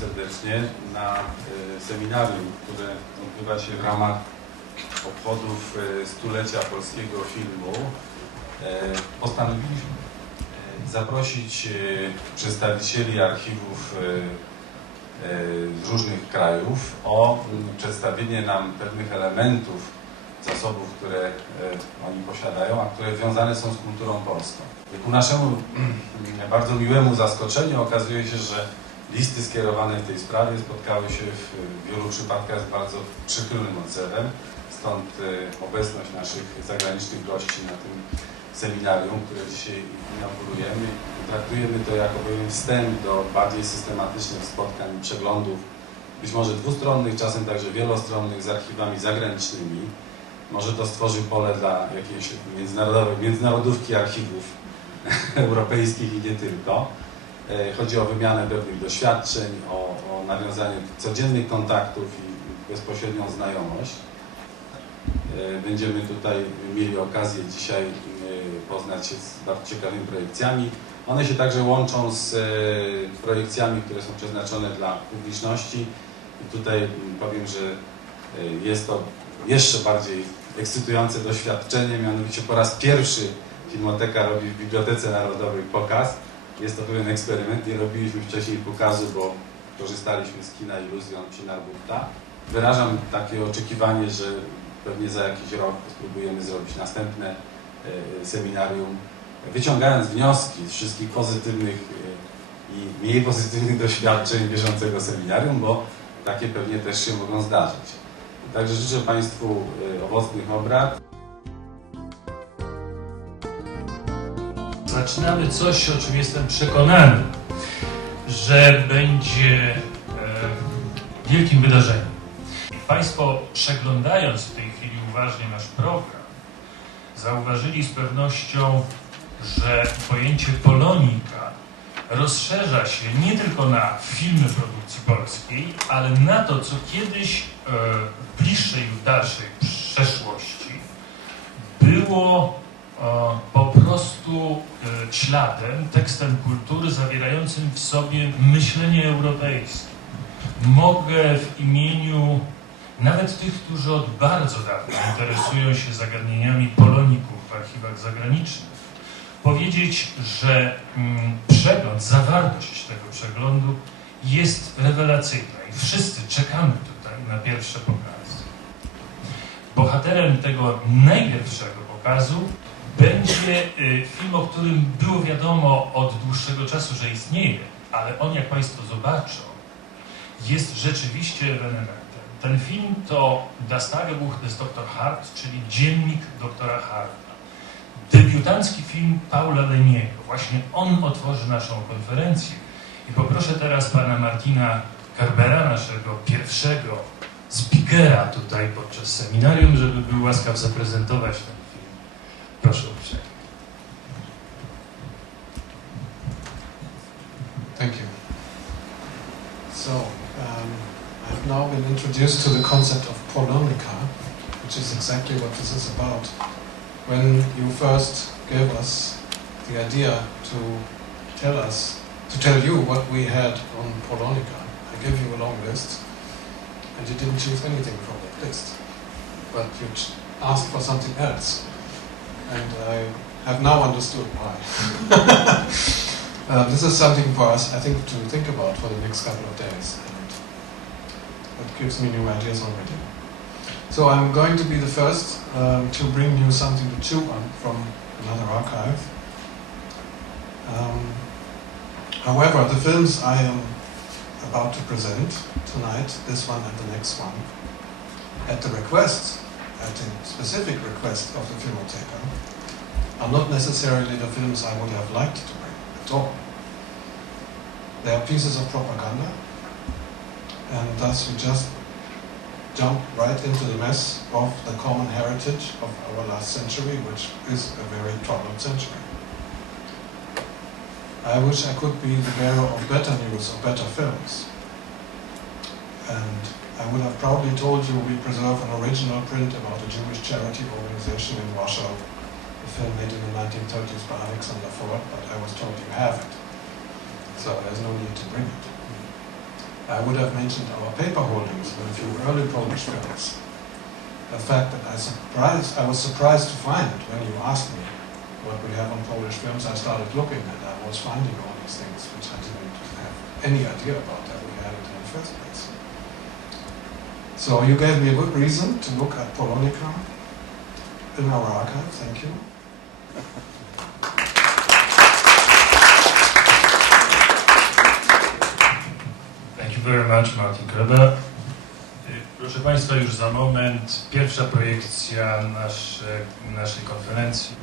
Serdecznie na e, seminarium, które odbywa się w ramach obchodów e, stulecia polskiego filmu. E, Postanowiliśmy zaprosić przedstawicieli archiwów z różnych krajów o przedstawienie nam pewnych elementów zasobów, które oni posiadają, a które związane są z kulturą polską. Ku naszemu bardzo miłemu zaskoczeniu okazuje się, że listy skierowane w tej sprawie spotkały się w wielu przypadkach z bardzo przychylnym odzewem. Stąd e, obecność naszych zagranicznych gości na tym seminarium, które dzisiaj inaugurujemy. Traktujemy to jako pewien wstęp do bardziej systematycznych spotkań przeglądów, być może dwustronnych, czasem także wielostronnych z archiwami zagranicznymi. Może to stworzy pole dla jakiejś międzynarodowej, międzynarodówki archiwów europejskich i nie tylko. E, Chodzi o wymianę pewnych doświadczeń, o, o nawiązanie codziennych kontaktów i bezpośrednią znajomość. E, Będziemy tutaj mieli okazję dzisiaj e, poznać się z bardzo ciekawymi projekcjami. One się także łączą z projekcjami, które są przeznaczone dla publiczności. I tutaj mm, powiem, że jest to jeszcze bardziej ekscytujące doświadczenie, mianowicie po raz pierwszy Filmoteka robi w Bibliotece Narodowej pokaz. Jest to pewien eksperyment, nie robiliśmy wcześniej pokazu, bo korzystaliśmy z kina Iluzjon Cinarbutta. Wyrażam takie oczekiwanie, że pewnie za jakiś rok spróbujemy zrobić następne e, seminarium, wyciągając wnioski z wszystkich pozytywnych e, i mniej pozytywnych doświadczeń bieżącego seminarium, bo takie pewnie też się mogą zdarzyć. Także życzę Państwu e, owocnych obrad. Zaczynamy coś, o czym jestem przekonany, że będzie e, wielkim wydarzeniem. Państwo przeglądając w tej chwili uważnie nasz program, zauważyli z pewnością, że pojęcie Polonika rozszerza się nie tylko na filmy produkcji polskiej, ale na to, co kiedyś e, w bliższej lub dalszej przeszłości było e, po prostu śladem, tekstem kultury zawierającym w sobie myślenie europejskie. Mogę w imieniu nawet tych, którzy od bardzo dawna interesują się zagadnieniami poloników w archiwach zagranicznych, powiedzieć, że mm, przegląd, zawartość tego przeglądu jest rewelacyjna i wszyscy czekamy tutaj na pierwsze pokazy. Bohaterem tego najpierwszego pokazu będzie y, film, o którym było wiadomo od dłuższego czasu, że istnieje, ale on, jak Państwo zobaczą, jest rzeczywiście ewenementem. Ten film to Das Tagebuch des Dr. Hart, czyli Dziennik doktora Harta. Debiutancki film Paula Lemiego. Właśnie on otworzy naszą konferencję. I poproszę teraz pana Martina Karbera, naszego pierwszego speakera tutaj podczas seminarium, żeby był łaskaw zaprezentować ten. Proszę uprzejmie. Thank you. So, um, I've now been introduced to the concept of Polonica, which is exactly what this is about. When you first gave us the idea to tell us, to tell you what we had on Polonica, I gave you a long list, and you didn't choose anything from that list, but you asked for something else, and I have now understood why. Uh, this is something for us, I think, to think about for the next couple of days, and it gives me new ideas already. So I'm going to be the first um, to bring you something to chew on from another archive. Um, however, the films I am about to present tonight, this one and the next one, at the request, at the specific request of the Filmoteca, are not necessarily the films I would have liked to bring at all. They are pieces of propaganda, and thus we just jump right into the mess of the common heritage of our last century, which is a very troubled century. I wish I could be the bearer of better news or better films. And I would have proudly told you we preserve an original print about a Jewish charity organization in Warsaw a film made in the 1930s by Alexander Ford, but I was told you have it. So there's no need to bring it. I would have mentioned our paper holdings with a few early Polish films. The fact that I surprised, I was surprised to find it when you asked me what we have on Polish films. I started looking and I was finding all these things which I didn't have any idea about that we had it in the first place. So you gave me a good reason to look at Polonica in our archive. Thank you. Thank you very much, Martin Kreber. Y, Proszę Państwa, już za moment pierwsza projekcja nasze, naszej konferencji.